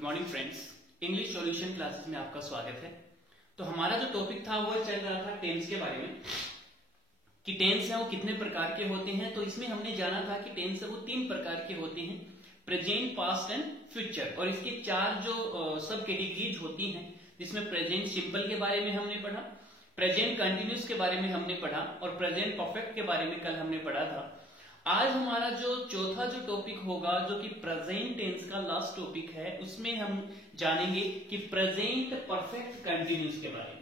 Good morning friends, English solution classes में आपका स्वागत है। तो हमारा जो टॉपिक था वो चल रहा था टेंस के बारे में कि टेंस है वो कितने प्रकार के होते हैं। तो इसमें हमने जाना था कि टेंस है वो 3 प्रकार के होते हैं, प्रेजेंट, पास्ट एंड फ्यूचर। और इसके 4 जो सब कैटेगरीज होती हैं, जिसमें प्रेजेंट सिंपल के बारे में हमने पढ़ा, प्रेजेंट कंटिन्यूस के बारे में हमने पढ़ा और प्रेजेंट परफेक्ट के बारे में कल हमने पढ़ा था। आज हमारा जो चौथा जो टॉपिक होगा, जो कि प्रेजेंट टेंस का लास्ट टॉपिक है, उसमें हम जानेंगे कि प्रेजेंट परफेक्ट कंटिन्यूस के बारे में।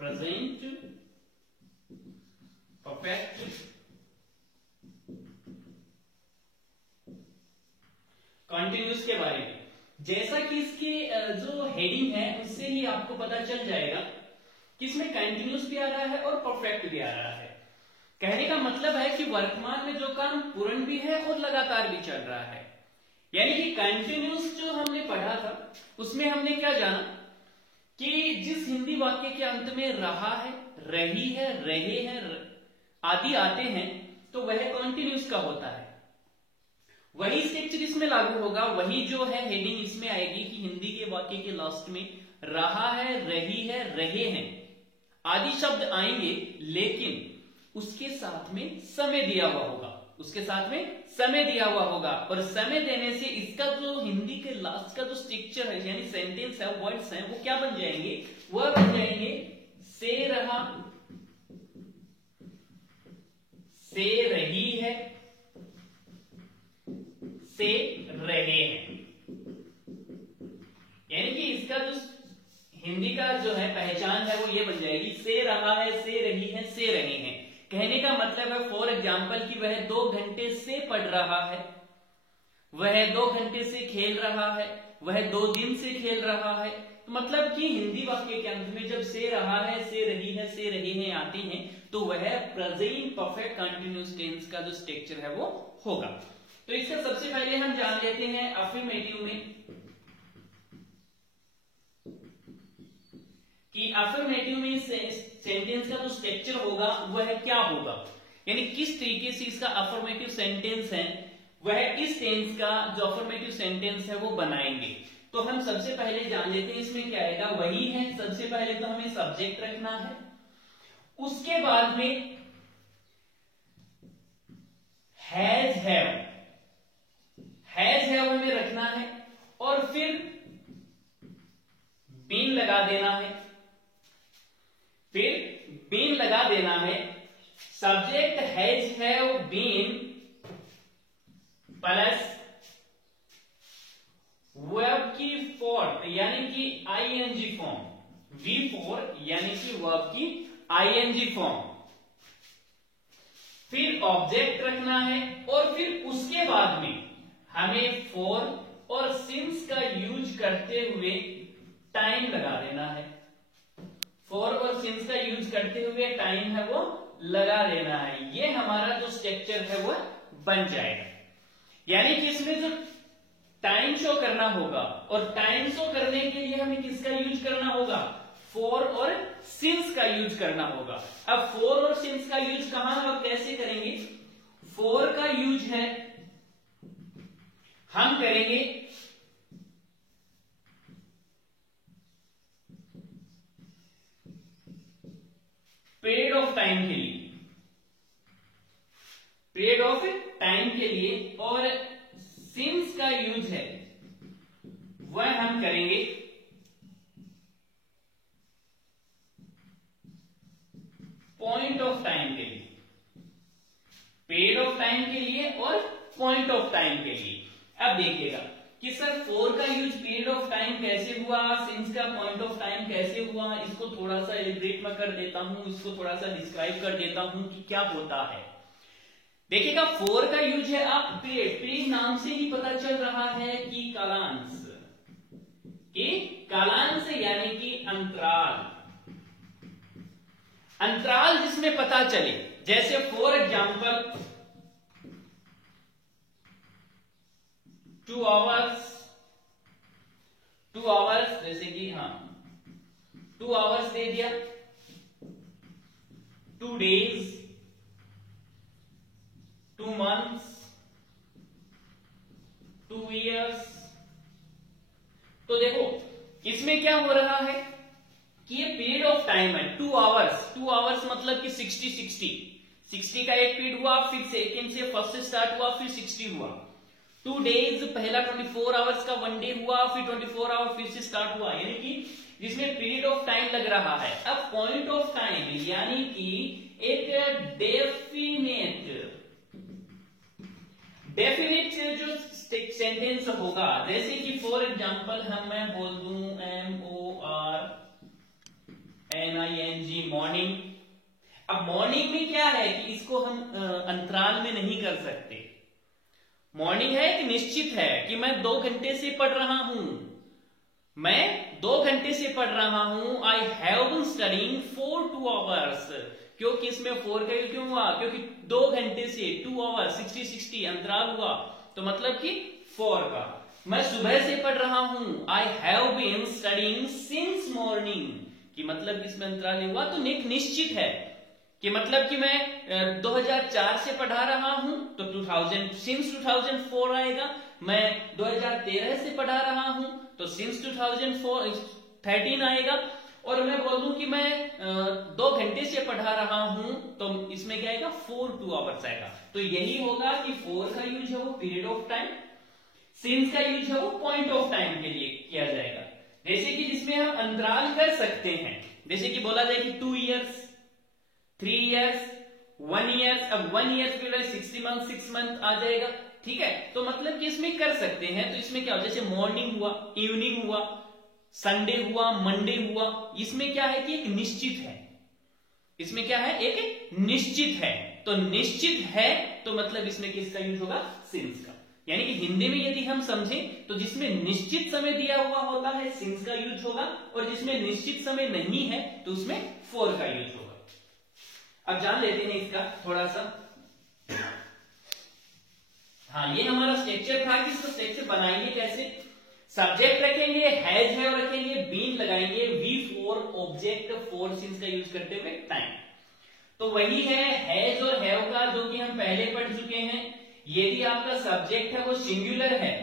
प्रेजेंट परफेक्ट कंटिन्यूस के बारे में। जैसा कि इसके जो हेडिंग है उससे ही आपको पता चल जाएगा कि इसमें कंटिन्यूस भी आ रहा है और परफेक्ट भी आ रहा है। कहने का मतलब है कि वर्तमान में जो काम पूर्ण भी है और लगातार भी चल रहा है। यानी कि कंटिन्यूस जो हमने पढ़ा था उसमें हमने क्या जाना कि जिस हिंदी वाक्य के अंत में रहा है, रही है, रहे हैं आदि आते हैं तो वह कंटिन्यूस का होता है। वही स्ट्रक्चर इसमें लागू होगा, वही जो है हेडिंग इसमें आएगी कि हिंदी के वाक्य के लास्ट में रहा है, रही है, रहे हैं आदि शब्द आएंगे, लेकिन उसके साथ में समय दिया हुआ होगा, उसके साथ में समय दिया हुआ होगा। और समय देने से इसका जो हिंदी के लास्ट का जो स्ट्रक्चर है, यानी सेंटेंस है, वर्ड्स हैं, वो क्या बन जाएंगे? वह बन जाएंगे से रहा, से रही है, से रहे हैं। यानी कि इसका जो हिंदी का जो है पहचान है वो ये बन जाएगी, से रहा है, से रही है, से रहे हैं। कहने का मतलब है फॉर एग्जाम्पल कि वह 2 घंटे से पढ़ रहा है, वह 2 घंटे से खेल रहा है, वह 2 दिन से खेल रहा है। मतलब कि हिंदी वाक्य के अंत में जब से रहा है, से रही है, से रहे हैं आते हैं तो वह प्रेजेंट परफेक्ट कंटिन्यूअस टेंस का जो स्ट्रक्चर है वो होगा। तो इसका सबसे पहले हम जान लेते हैं अफर्मेटिव में कि अफर्मेटिव में सेंटेंस का जो स्ट्रक्चर होगा वह क्या होगा, यानी किस तरीके से इसका अफर्मेटिव सेंटेंस है वह इस टेंस का जो अफर्मेटिव सेंटेंस है वो बनाएंगे। तो हम सबसे पहले जान लेते हैं इसमें क्या आएगा। वही है, सबसे पहले तो हमें सब्जेक्ट रखना है, उसके बाद में हैज हैव हमें रखना है और फिर बीन लगा देना है, फिर बीन लगा देना है। Subject has have been plus verb की फॉर्म यानी कि आईएनजी फॉर्म, V4 यानी कि वर्ब की आईएनजी फॉर्म, फिर ऑब्जेक्ट रखना है और फिर उसके बाद में हमें फॉर और सिंस का यूज करते हुए टाइम लगा देना है। फॉर और सिंस का यूज करते हुए टाइम है वो लगा देना है। ये हमारा जो स्ट्रक्चर है वो बन जाएगा। यानी कि इसमें जो टाइम शो करना होगा और टाइम शो करने के लिए हमें किसका यूज करना होगा? फॉर और सिंस का यूज करना होगा। अब फॉर और सिंस का यूज कहां और कैसे करेंगे? फॉर का यूज है हम करेंगे पीरियड ऑफ टाइम के लिए, पीरियड ऑफ टाइम के लिए, और सिंस का यूज है वह हम करेंगे पॉइंट ऑफ टाइम के लिए, पीरियड ऑफ टाइम के लिए और पॉइंट ऑफ टाइम के लिए। अब देखिएगा कि सर फॉर का यूज पीरियड ऑफ टाइम कैसे हुआ, सिंस का पॉइंट ऑफ टाइम कैसे हुआ, इसको थोड़ा सा एलिब्रेट में कर देता हूं, इसको थोड़ा सा डिस्क्राइब कर देता हूं कि क्या होता है। देखिएगा फॉर का यूज है आप पीरियड, पीरियड नाम से ही पता चल रहा है कि कालांश, यानी कि अंतराल, अंतराल जिसमें पता चले। जैसे फॉर एग्जाम्पल 2 आवर्स, जैसे कि 2 आवर्स दे दिया, 2 डेज, 2 months, 2 years, इसमें क्या हो रहा है कि ये पीरियड ऑफ टाइम है 2 आवर्स। 2 आवर्स मतलब कि 60 का एक पीरियड हुआ, फिर सेकेंड से फर्स्ट से स्टार्ट हुआ, फिर 60 हुआ। 2 डेज, पहला 24 आवर्स का 1 डे हुआ, फिर 24 आवर फिर से स्टार्ट हुआ, यानी कि जिसमें पीरियड ऑफ टाइम लग रहा है। अब पॉइंट ऑफ टाइम यानी कि एक डेफिनेट जो सेंटेंस होगा, जैसे कि फॉर एग्जांपल मैं बोल दूं MORNING मॉर्निंग। अब मॉर्निंग में क्या है कि इसको हम अंतराल में नहीं कर सकते। मॉर्निंग है कि निश्चित है कि मैं 2 घंटे से पढ़ रहा हूं, मैं 2 घंटे से पढ़ रहा हूं। I have been studying for 2 hours. क्योंकि इसमें 4 का यूज क्यों हुआ? क्योंकि 2 घंटे से 2 आवर 60 अंतराल हुआ, तो मतलब कि 4 का। मैं सुबह से पढ़ रहा हूं, I have been studying since morning, कि मतलब इसमें अंतराल नहीं हुआ, तो निश्चित है कि मतलब कि मैं 2004 से पढ़ा रहा हूं, तो 2004 आएगा। मैं 2013 से पढ़ा रहा हूं, तो सिंस 2013 आएगा। और मैं बोल दूं कि मैं 2 घंटे से पढ़ा रहा हूं, तो इसमें क्या आएगा? 2 आवर्स आएगा। तो यही होगा कि 4 का यूज है वो पीरियड ऑफ टाइम, सिंस का यूज है वो पॉइंट ऑफ टाइम के लिए किया जाएगा। जैसे कि जिसमें हम अंतराल कर सकते हैं, जैसे कि बोला जाए कि 2 इयर्स, 3 इयर्स, 1 ईयर। अब 1 ईयर पीरियड 60 मंथ, 6 मंथ आ जाएगा, ठीक है। तो मतलब कि इसमें कर सकते हैं। तो इसमें क्या हो, जैसे मॉर्निंग हुआ, इवनिंग हुआ, संडे हुआ, मंडे हुआ, इसमें क्या है कि एक निश्चित है। इसमें क्या है? एक निश्चित है। तो निश्चित है तो मतलब इसमें किसका यूज होगा? सिंस का। यानी कि हिंदी में यदि हम समझें तो जिसमें निश्चित समय दिया हुआ होता है सिंस का यूज होगा, और जिसमें निश्चित समय नहीं है तो उसमें 4 का यूज होगा। अब जान लेते हैं इसका थोड़ा सा। हाँ, ये हमारा स्ट्रक्चर था कि इसको स्ट्रक्चर बनाएंगे कैसे। सब्जेक्ट रखेंगे, हैज है रखेंगे, बीन लगाएंगे, V4 ऑब्जेक्ट, 4 सिंस का यूज करते हुए टाइम। तो वही है हैज और हैव का, जो कि हम पहले पढ़ चुके हैं। यदि आपका सब्जेक्ट है वो सिंगुलर है,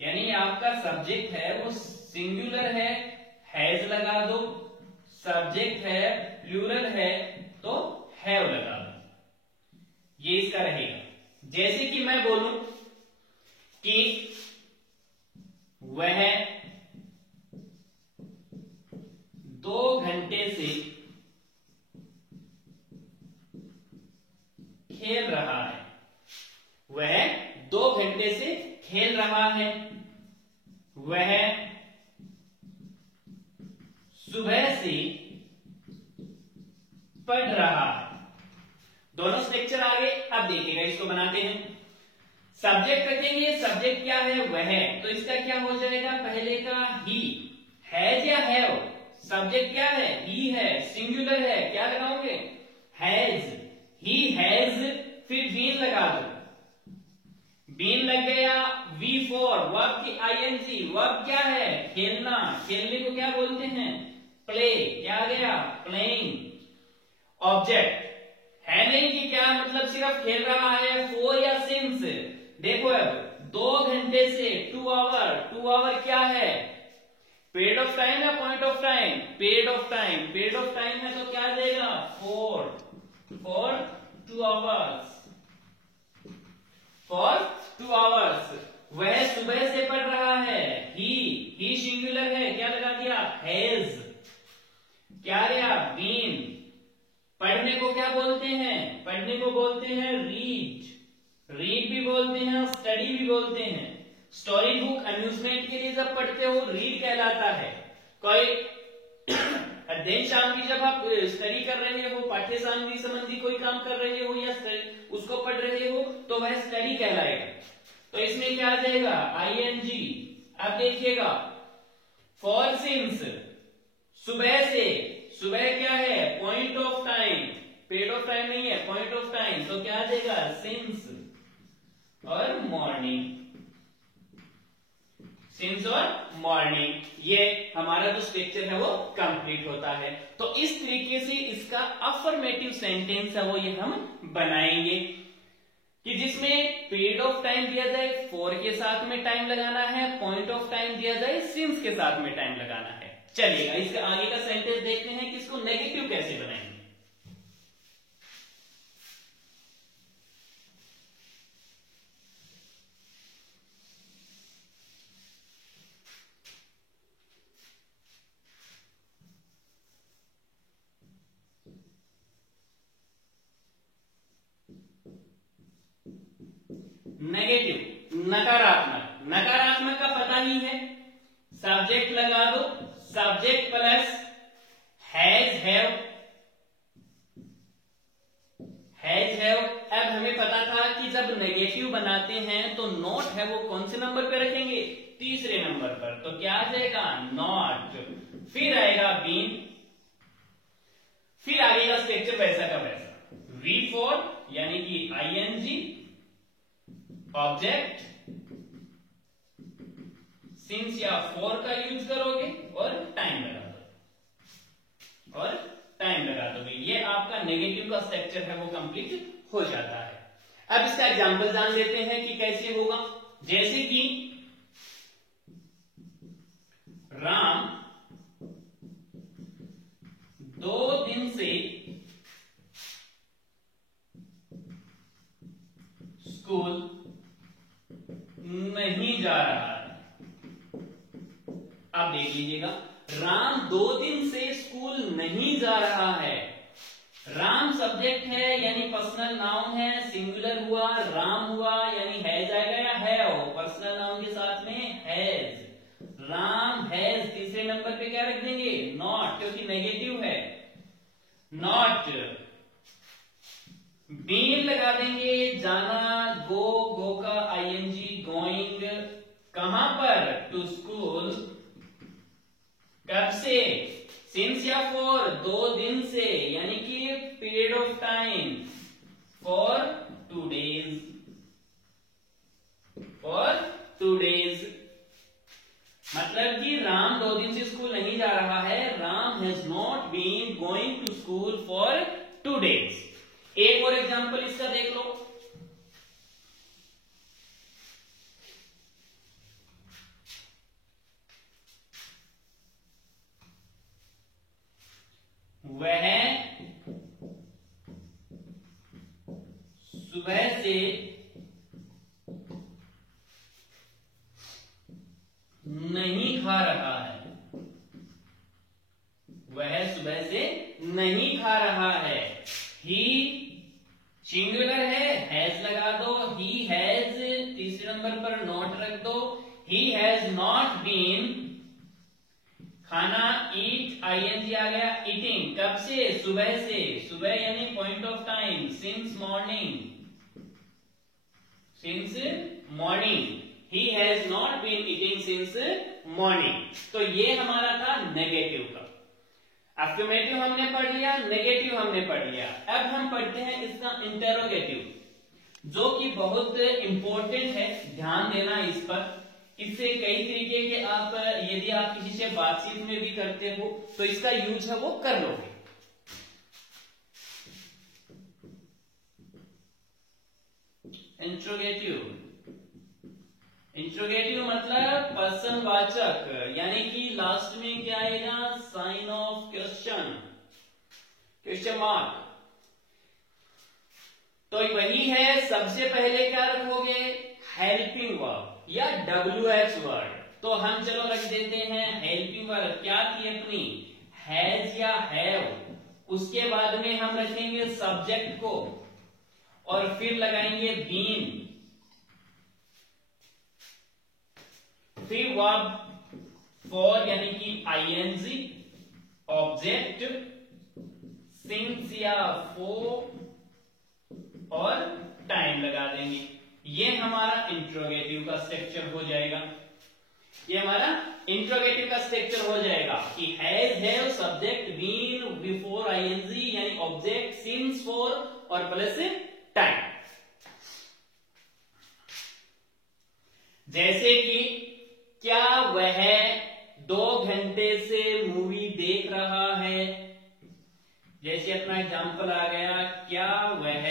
यानी आपका सब्जेक्ट है वो सिंगुलर है, हैज लगा दो। सब्जेक्ट है प्लूरल है तो हैव लगा दो, ये इसका रहेगा। जैसे कि मैं बोलूं कि वह 2 घंटे से खेल रहा है, वह 2 घंटे से खेल रहा है, वह सुबह से पढ़ रहा है। दोनों स्ट्रक्चर आ गए। अब देखिएगा, इसको बनाते हैं। सब्जेक्ट रखेंगे, सब्जेक्ट क्या है? वह। तो इसका क्या हो जाएगा? पहले का ही, हैज या हैव। सब्जेक्ट क्या है? ही है, सिंगुलर है, क्या लगाओगे? हैज। ही हैज, फिर बीन लगा दो। बीन लग गया, V4 वर्ब की ING। वर्ब क्या है? खेलना। खेलने को क्या बोलते हैं? प्ले। क्या गया? प्लेइंग। ऑब्जेक्ट है नहीं कि क्या मतलब सिर्फ खेल रहा है, 4 या सिंस। देखो अब 2 घंटे से 2 आवर। 2 आवर क्या है? पीरियड ऑफ टाइम या point of time? Period of time. Period of time है तो क्या देगा? 4 फॉर 2 आवर्स। For 2 hours. वह सुबह से पढ़ रहा है, ही सिंगुलर है, क्या लगा दिया? हैज। क्या गया? बीन। पढ़ने को क्या बोलते हैं? पढ़ने को बोलते हैं रीड। रीड भी बोलते हैं, स्टडी भी बोलते हैं। स्टोरी बुक अम्यूजमेंट के लिए जब पढ़ते हो रीड कहलाता है। कोई अध्ययन सामग्री जब आप स्टडी कर रहे हो, पाठ्य सामग्री संबंधी कोई काम कर रहे हो या उसको पढ़ रहे हो, तो वह स्टडी कहलाएगा। तो इसमें क्या आ जाएगा? ING। अब देखिएगा, फॉर सिंस, सुबह से। सुबह क्या है? Point of time. Period of time नहीं है, पॉइंट ऑफ टाइम। तो क्या आ जाएगा? सिंस और मॉर्निंग। सिंस और मॉर्निंग, ये हमारा जो स्ट्रक्चर है वो कंप्लीट होता है। तो इस तरीके से इसका अफर्मेटिव सेंटेंस है वो ये हम बनाएंगे कि जिसमें पीरियड ऑफ टाइम दिया जाए फॉर के साथ में टाइम लगाना है, पॉइंट ऑफ टाइम दिया जाए सिंस के साथ में टाइम लगाना है। चलिएगा इसके आगे का सेंटेंस देखते हैं कि इसको नेगेटिव कैसे बनाएंगे। नेगेटिव नकारात्मक, नकारात्मक का पता ही है, सब्जेक्ट लगा दो, सब्जेक्ट प्लस हैज हैव। अब हमें पता था कि जब नेगेटिव बनाते हैं तो नॉट है वो कौन से नंबर पे रखेंगे, तीसरे नंबर पर, तो क्या आ जाएगा नॉट, फिर आएगा बीन, फिर आगे का स्ट्रक्चर वैसा का वैसा, वी फॉर यानी कि आईएनजी, ऑब्जेक्ट सिंस या फॉर का यूज करोगे और टाइम लगा दोगे, ये आपका नेगेटिव का स्ट्रक्चर है वो कंप्लीट हो जाता है। अब इसका एग्जांपल जान लेते हैं कि कैसे होगा। जैसे कि राम 2 दिन से स्कूल नहीं जा रहा है। आप देख लीजिएगा, राम 2 दिन से स्कूल नहीं जा रहा है। राम सब्जेक्ट है यानी पर्सनल नाउन है, सिंगुलर हुआ, राम हुआ यानी हैज आएगा या हैव, पर्सनल नाउन के साथ में हैज। राम हैज, तीसरे नंबर पे क्या रख देंगे नॉट, क्योंकि नेगेटिव है, नॉट। बीन लगा देंगे, जाना, गो का आईएनजी, गोइंग, कहां पर, टू स्कूल, कब से, सिंस या फॉर, 2 दिन से यानी कि period of time, for 2 days, मतलब कि राम 2 दिन से स्कूल नहीं जा रहा है, Ram has not been going to school for 2 days। एक और एग्जांपल इसका देख लो, वह सुबह से नहीं खा रहा है, वह सुबह से नहीं खा रहा है। ही सिंगुलर है, हैज लगा दो, ही हैज, तीसरे नंबर पर नॉट रख दो, ही हैज नॉट बीन, खाना, ईट, आईएनजी आ गया, ईटिंग, कब से, सुबह से, सुबह यानी point of time, since morning, he has not been eating since morning. तो ये हमारा था नेगेटिव का। अफर्मेटिव हमने पढ़ लिया, नेगेटिव हमने पढ़ लिया। अब हम पढ़ते हैं इसका इंटेरोगेटिव, जो कि बहुत इंपॉर्टेंट है, ध्यान देना इस पर। इससे कई तरीके के आप, यदि आप किसी से बातचीत में भी करते हो तो इसका यूज है वो कर लोगे। इंट्रोगेटिव मतलब प्रश्नवाचक, यानी कि लास्ट में क्या आएगा, साइन ऑफ क्वेश्चन मार्क। तो वही है, सबसे पहले क्या रखोगे, हेल्पिंग वर्ब या WH वर्ड। तो हम चलो रख देते हैं हेल्पिंग वर्ब, क्या थी अपनी, हैज या हैव, उसके बाद में हम रखेंगे सब्जेक्ट को और फिर लगाएंगे बीन, फिर वर्ब फॉर यानी कि आईएनजी, ऑब्जेक्ट सिंस या फॉर और टाइम लगा देंगे। ये हमारा इंट्रोगेटिव का स्ट्रक्चर हो जाएगा। ये हमारा इंट्रोगेटिव का स्ट्रक्चर हो जाएगा कि has, have, subject, been, before ING यानी ऑब्जेक्ट, सिंस, फॉर और प्लस टाइम। जैसे कि क्या वह 2 घंटे से मूवी देख रहा है, जैसे अपना एग्जांपल आ गया, क्या वह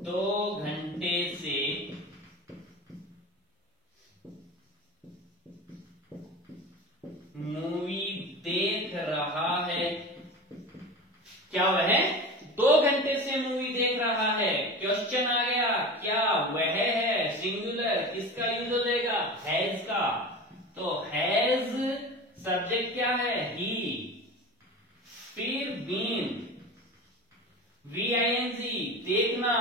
2 घंटे से मूवी देख रहा है। क्या वह 2 घंटे से मूवी देख रहा है? क्वेश्चन आ गया, क्या वह है सिंगुलर, किसका यूज हो जाएगा? हैज का। तो हैज सब्जेक्ट क्या है? ही। फिर बीन, VING देखना,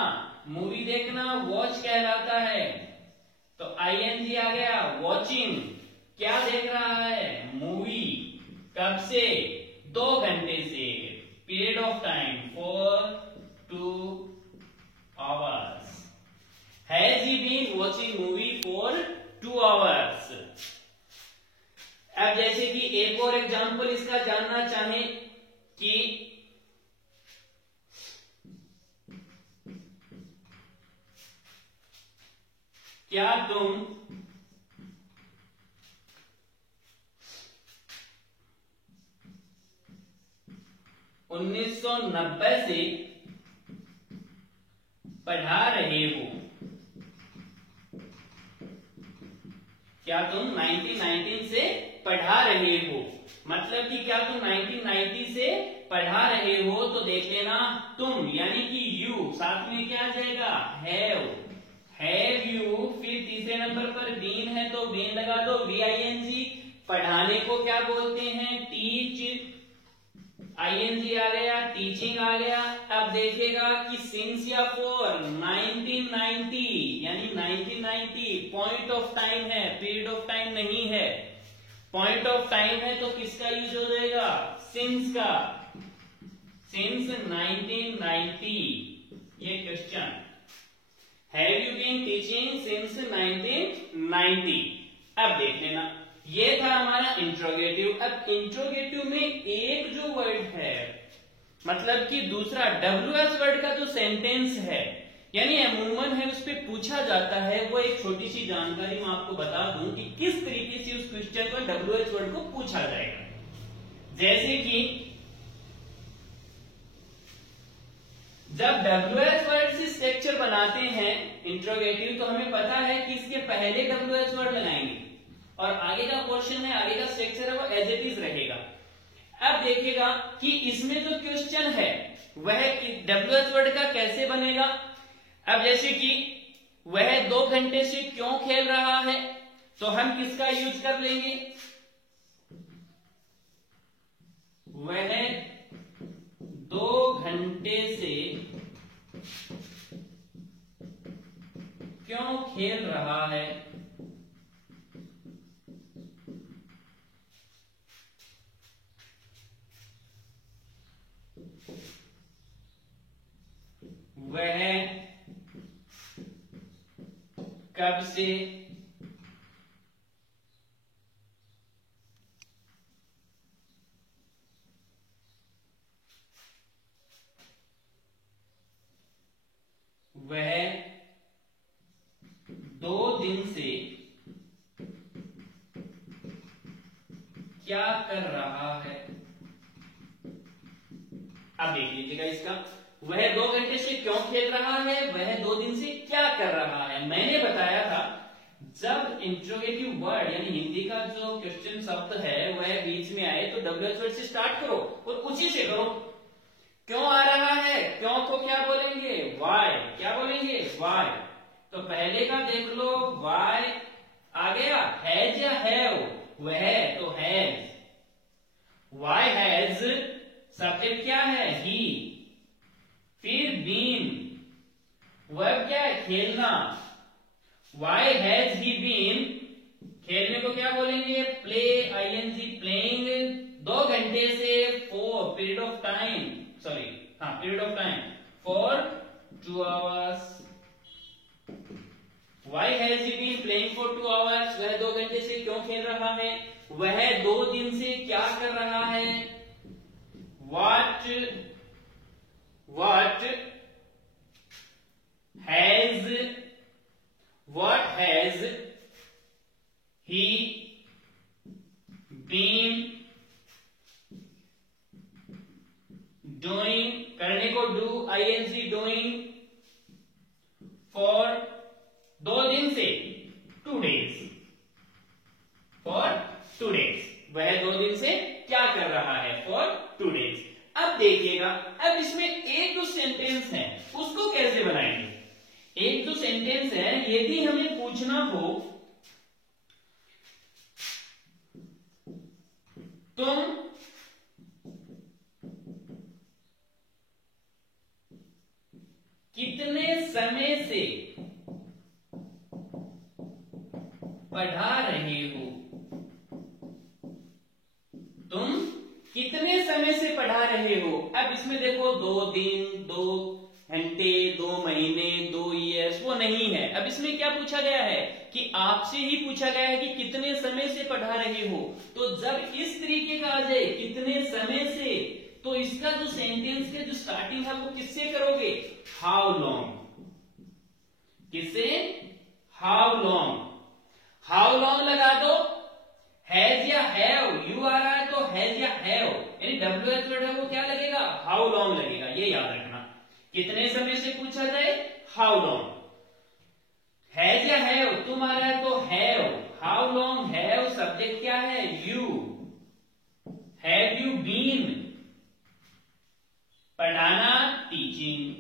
मूवी देखना वॉच कहलाता है, तो ING आ गया, वॉचिंग। क्या देख रहा है? मूवी। कब से? 2 घंटे से। Period of time for 2 hours. Has he been watching movie for 2 hours? अब जैसे कि एक और एग्जांपल इसका जानना चाहें कि क्या तुम 1990 से पढ़ा रहे हो? क्या तुम 1919 से पढ़ा रहे हो? मतलब कि क्या तुम 1990 से पढ़ा रहे हो? तो देख लेना, तुम यानी कि यू, साथ में क्या आ जाएगा? Have you. फिर तीसरे नंबर पर बीन है तो बीन लगा दो, VING। पढ़ाने को क्या बोलते हैं? टीच। ING आ गया, टीचिंग आ गया। अब देखेगा कि सिंस या फॉर 1990 यानी 1990 पॉइंट ऑफ टाइम है, पीरियड ऑफ टाइम नहीं है। पॉइंट ऑफ टाइम है तो किसका यूज हो जाएगा? सिंस का। सिंस 1990। ये question, have you been teaching since 1990? अब देख लेना, ये था हमारा इंट्रोगेटिव। अब इंट्रोगेटिव में एक जो वर्ड है, मतलब कि दूसरा WH वर्ड का जो सेंटेंस है यानी अमूमन है, उस पर पूछा जाता है, वो एक छोटी सी जानकारी मैं आपको बता दूं कि किस तरीके से उस क्वेश्चन पर WH वर्ड को पूछा जाएगा। जैसे कि जब WH वर्ड से स्ट्रक्चर बनाते हैं इंट्रोगेटिव, तो हमें पता है कि इसके पहले WH वर्ड लगाएंगे और आगे का पोर्शन है, आगे का स्ट्रक्चर है, वो एज इट इज रहेगा। अब देखिएगा कि इसमें जो क्वेश्चन है वह WH वर्ड का कैसे बनेगा। अब जैसे कि वह 2 घंटे से क्यों खेल रहा है, तो हम किसका यूज कर लेंगे? वह 2 घंटे से क्यों खेल रहा है? वह कब से वह 2 दिन से क्या कर रहा है? अब देख लीजिएगा इसका, वह 2 घंटे से क्यों खेल रहा है, वह 2 दिन से क्या कर रहा है। मैंने बताया था जब इंट्रोगेटिव वर्ड यानी हिंदी का जो क्वेश्चन शब्द है वह बीच में आए तो WH वर्ड से स्टार्ट करो और उसी से करो। क्यों आ रहा है, क्यों को क्या बोलेंगे? वाई। क्या बोलेंगे? वाई। तो पहले का देख लो, वाई आ गया, हैज या हैव? वह, तो हैज। वाई हैज सब्जेक्ट क्या है? ही। फिर बीन, वर्ब क्या है? खेलना। वाई हैज ही बीन, खेलने को क्या बोलेंगे? Play, ING playing. 2 घंटे से for, period of time, sorry हाँ period of time for 2 hours। Why has he been playing for 2 hours? वह 2 घंटे से क्यों खेल रहा है? वह 2 दिन से क्या कर रहा है? What has he been doing? करने को do, ING doing। फॉर 2 दिन से 2 days, फॉर 2 days, वह 2 दिन से क्या कर रहा है, फॉर 2 days। अब देखिएगा, अब इसमें एक जो सेंटेंस है उसको कैसे बनाएंगे। एक जो सेंटेंस है यदि हमें पूछना हो तुम कितने समय से पढ़ा रहे हो, तुम कितने समय से पढ़ा रहे हो। अब इसमें देखो 2 दिन, 2 घंटे, 2 महीने, 2 ईयर्स वो नहीं है। अब इसमें क्या पूछा गया है कि आपसे ही पूछा गया है कि कितने समय से पढ़ा रहे हो। तो जब इस तरीके का आ जाए कितने समय से, तो इसका जो सेंटेंस का जो स्टार्टिंग है वो किससे करोगे, हाउ लॉन्ग, किससे, हाउ लॉन्ग। हाउ लॉन्ग लगा दो, हैज या हैव, यू आ रहा है तो हैज या हैव, यानी WH वर्ड है वो क्या लगेगा, हाउ लॉन्ग लगेगा। ये याद रखना, कितने समय से पूछा जाए हाउ लॉन्ग। हैज या हैव, तुम आ रहा है तो have, how long, have subject क्या है, यू, हैव यू बीन, पढ़ाना, टीचिंग।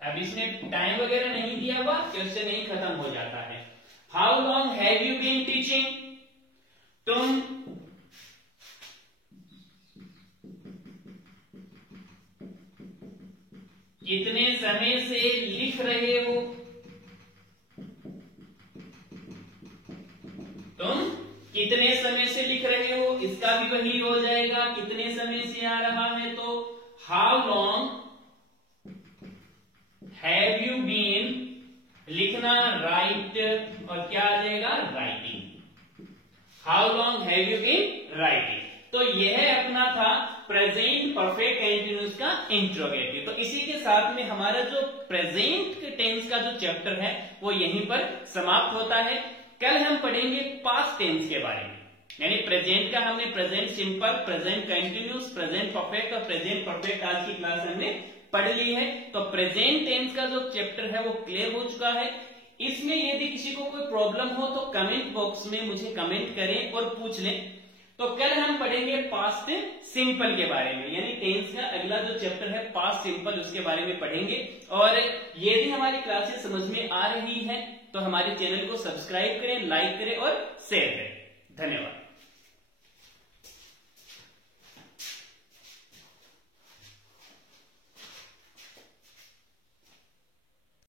अब इसमें टाइम वगैरह नहीं दिया हुआ, क्वेश्चन नहीं खत्म हो जाता है। How long have you been teaching, तुम कितने समय से लिख रहे हो, तुम कितने समय से लिख रहे हो, इसका भी वही हो जाएगा, कितने समय से आ रहा है तो how long have you been, लिखना राइट, और क्या आ जाएगा, writing. How long have you been writing. तो यह अपना था प्रेजेंट परफेक्ट कंटीन्यूअस का इंट्रोगेटिव। तो इसी के साथ में हमारा जो प्रेजेंट टेंस का जो चैप्टर है वो यहीं पर समाप्त होता है। कल हम पढ़ेंगे पास्ट टेंस के बारे में, यानी प्रेजेंट का हमने present simple, present continuous, present perfect और प्रेजेंट परफेक्ट आज की क्लास हमने पढ़ ली है। तो प्रेजेंट टेंस का जो चैप्टर है वो क्लियर हो चुका है। इसमें यदि किसी को कोई प्रॉब्लम हो तो कमेंट बॉक्स में मुझे कमेंट करें और पूछ लें। तो कल हम पढ़ेंगे पास्ट सिंपल के बारे में, यानी टेंस का अगला जो चैप्टर है पास्ट सिंपल, उसके बारे में पढ़ेंगे। और यदि हमारी क्लासेस समझ में आ रही है तो हमारे चैनल को सब्सक्राइब करें, लाइक करें और शेयर करें। धन्यवाद।